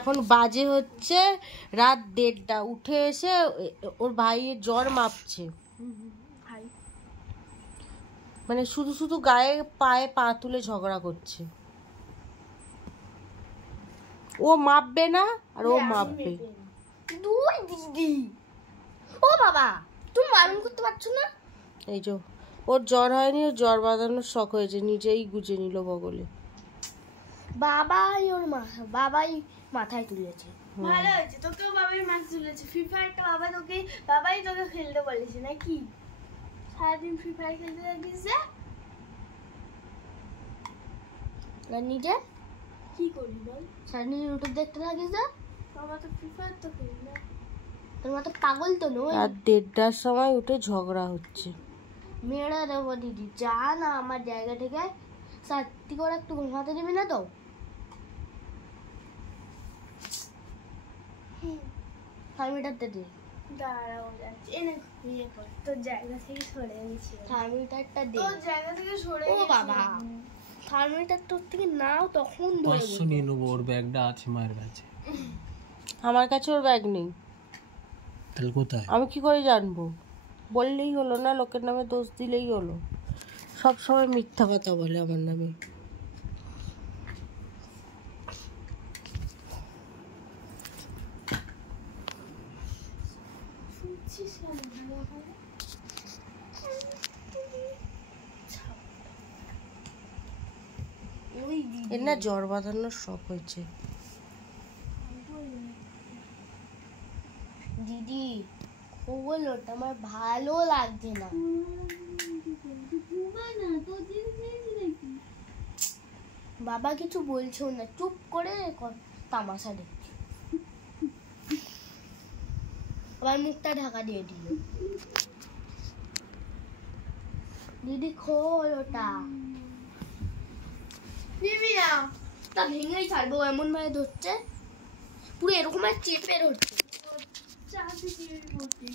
এখন বাজে হচ্ছে রাত 1:30, উঠে এসে ওর ভাইয়ের জ্বর মাপছে। মানে শুধু শুধু গায়ে পায়ে পা তুলে ঝগড়া করছে। ও মাপবে না আর ও মাপবে। দুই দিদি, ও বাবা তুমি বারণ করতে পারছো না? এই যে ওর জ্বর হয়নি, ওর জ্বর বাঁধানোর শখ হয়েছে, নিজেই গুজে নিল বগলে। বাবাই মাথায় তুলেছে। ভালো হয়েছে, তোকেও বাবাই মাথায় তুলেছে। ফ্রি ফায়ারটা বাবাই তোকে খেলতে বলেছে নাকি? সারাদিন ফ্রি ফায়ার খেলতে থাকিস আর নিজে কি করি বল? সারাদিন ইউটিউব দেখতে থাকিস না? বাবা তো ফ্রি ফায়ার তো খেলি না। তোর মতো পাগল তো নয়। আর 1:30টার সময় উঠে ঝগড়া হচ্ছে। মেয়েরা দেবো দিদি, যা না আমার জায়গা থেকে সত্যি করে একটু ঘুমাতে দিবি না তো? থার্মিটারটা দে। দাঁড়াও যাচ্ছে, এনে ইয়ে কর, তোর জায়গা থেকে সরে গেছি। থার্মিটারটা দে। তোর জায়গা থেকে সরে ও গেছি। বাবা, থার্মিটার তোর থেকে নাও তখন ধরে 500 নিয়ে নেবো, ওর ব্যাগটা আছে মায়ের কাছে। আমার কাছে ওর ব্যাগ নেই। তাহলে কোথায়? আমি কি করে জানবো? বললেই হলো না, লোকের নামে দোষ দিলেই হলো। সব সময় মিথ্যা কথা বলে আমার নামে। শুনছিস কেন ভালো করে? ওই দিদি এর না জ্বর বাঁধানোর শখ হয়েছে। দিদি ওগুলোটা আমার ভালো লাগছে না। বাবা কিছু বলছো না, চুপ করে তামাশা দেখছি। আবার মুখটা ঢাকা দিয়ে দিল। দিদি খোল ওটা। নিবি না? তা ভেঙেই ছাড়বো, এমন ভাবে ধরছে পুরো এরকম চেপে ধরছে। চাষি কি করতে